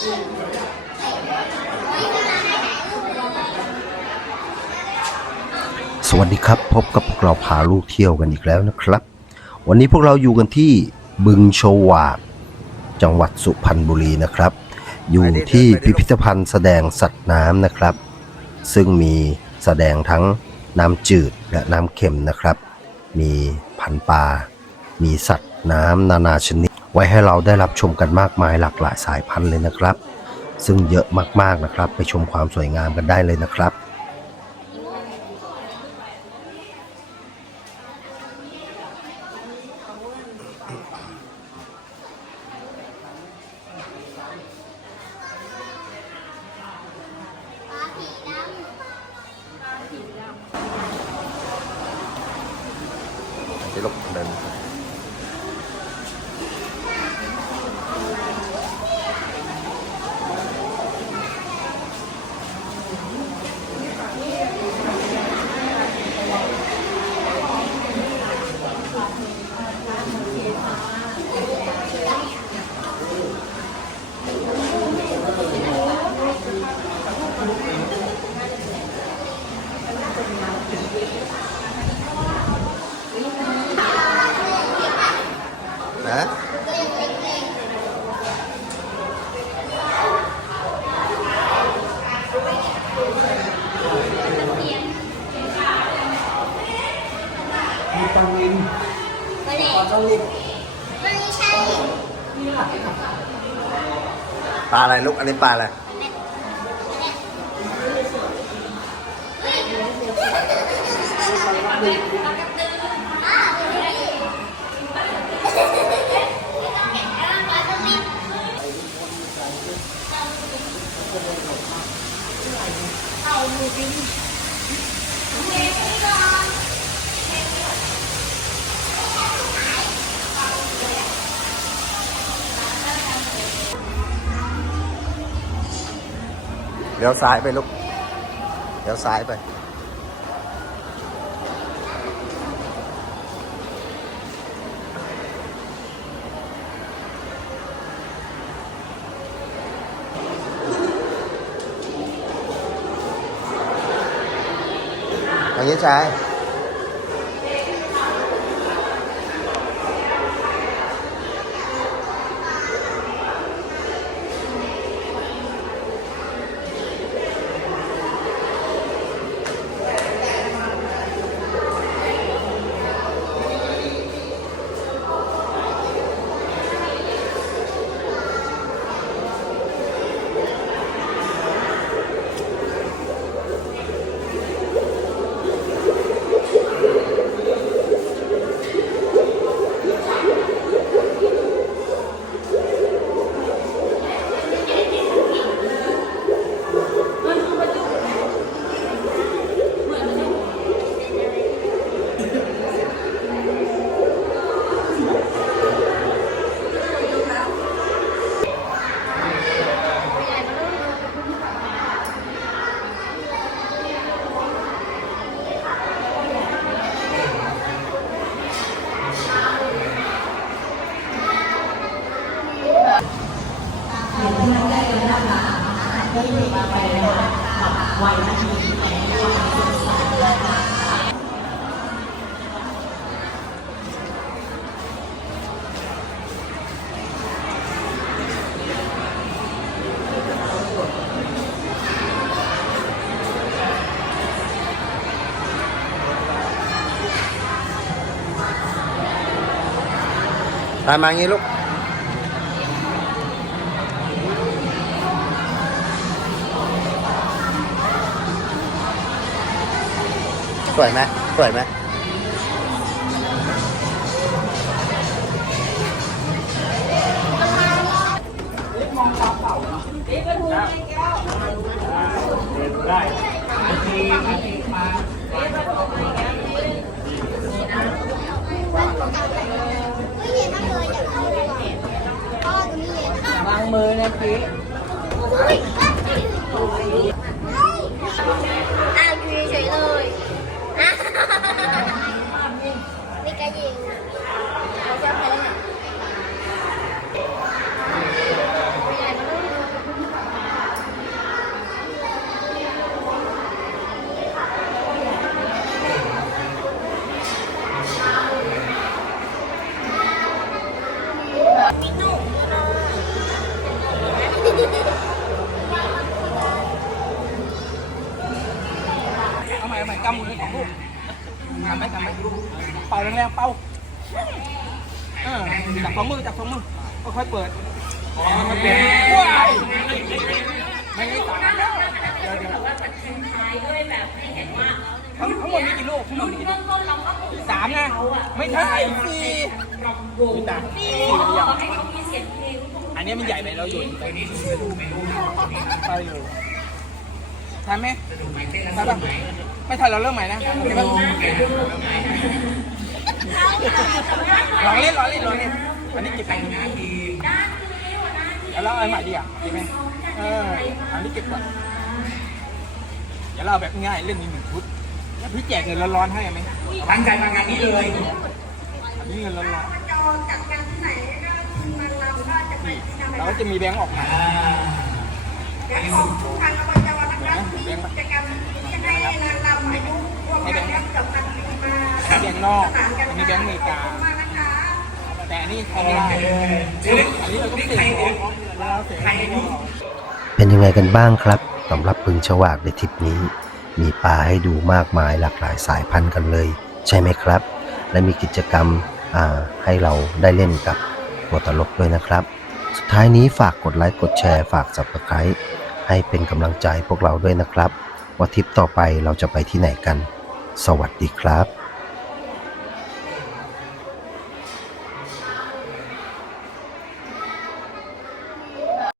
สวัสดีครับ พบกับพวกเราพาลูกเที่ยวกันอีกแล้วนะครับ วันนี้พวกเราอยู่กันที่บึงโชวาจังหวัดสุพรรณบุรีนะครับ อยู่ที่พิพิธภัณฑ์แสดงสัตว์น้ำนะครับ ซึ่งมีแสดงทั้งน้ำจืดและน้ำเค็มนะครับ มีพันปลา มีสัตว์น้ำนานาชนิด ไว้ให้เราได้รับชมกันมากมายหลากหลายสายพันธุ์เลยนะครับ ซึ่งเยอะมากๆนะครับ ไปชมความสวยงามกันได้เลยนะครับที่ลบเดิน นะมีปังลินไม่ได้ปังลินไม่ใช่ปลาอะไรลูก อันนี้ปลาอะไร เลี้ยวซ้ายไปลูกเลี้ยวซ้ายไป ทาง ตามมางี้ลูก สวยไหมสวยไหมไม่ วางมือนะพี่อ้าวอยู่เฉยเลยอะไม่กล้ายิงเขาชอบใครเล่น ลูกทำไหมทำไหมเป่าแรงๆเป่าเออจับสองมือจับสองมือค่อยๆเปิดว้ายไม่ได้ตายแล้วเดี๋ยวเดี๋ยวทั้งทั้งหมดมีกี่ลูกทั้งหมดมีกี่ลูกสามนะไม่ใช่สี่มีตาสี่เดียวอันนี้มันใหญ่ไปเราโยนไปไปเลยทันไหมทันปะ ไม่ทันเราเริ่มใหม่นะโอเคปะลองเล่นลองเล่นลองเล่นอันนี้เก็บไปแล้วเราเอาใหม่ดีอะดีไหมเอออันนี้เก็บก่อนเดี๋ยวเราเอาแบบง่ายเล่นนี้หนึ่งชุดแล้วพี่แจกเงินร้อนๆให้ไหมตั้งใจมางานนี้เลยอันนี้เงินร้อนๆจอจัดงานที่ไหนก็ทีมงานเราก็จะไปที่นั่นเราก็จะมีแบงค์ออกมาเดี๋ยวของทุกทางอบจนะครับมีกิจกรรมที่ให้นางรำอายุร่วมกันรับกับพันปีมา แบงค์ นอกสานนมีแบงค์อเมริกาแต่อันนี้ไม่ได้อันนี้เราต้องเสียเราเสียเป็นยังไงกันบ้างครับสำหรับบึงฉวากในทริปนี้ มีปลาให้ดูมากมายหลากหลายสายพันธุ์กันเลย ใช่ไหมครับ และมีกิจกรรมให้เราได้เล่นกับตัวตลกด้วยนะครับ สุดท้ายนี้ฝากกดไลค์กดแชร์ฝาก subscribe ให้เป็นกำลังใจพวกเราด้วยนะครับ ว่าทริปต่อไปเราจะไปที่ไหนกัน สวัสดีครับ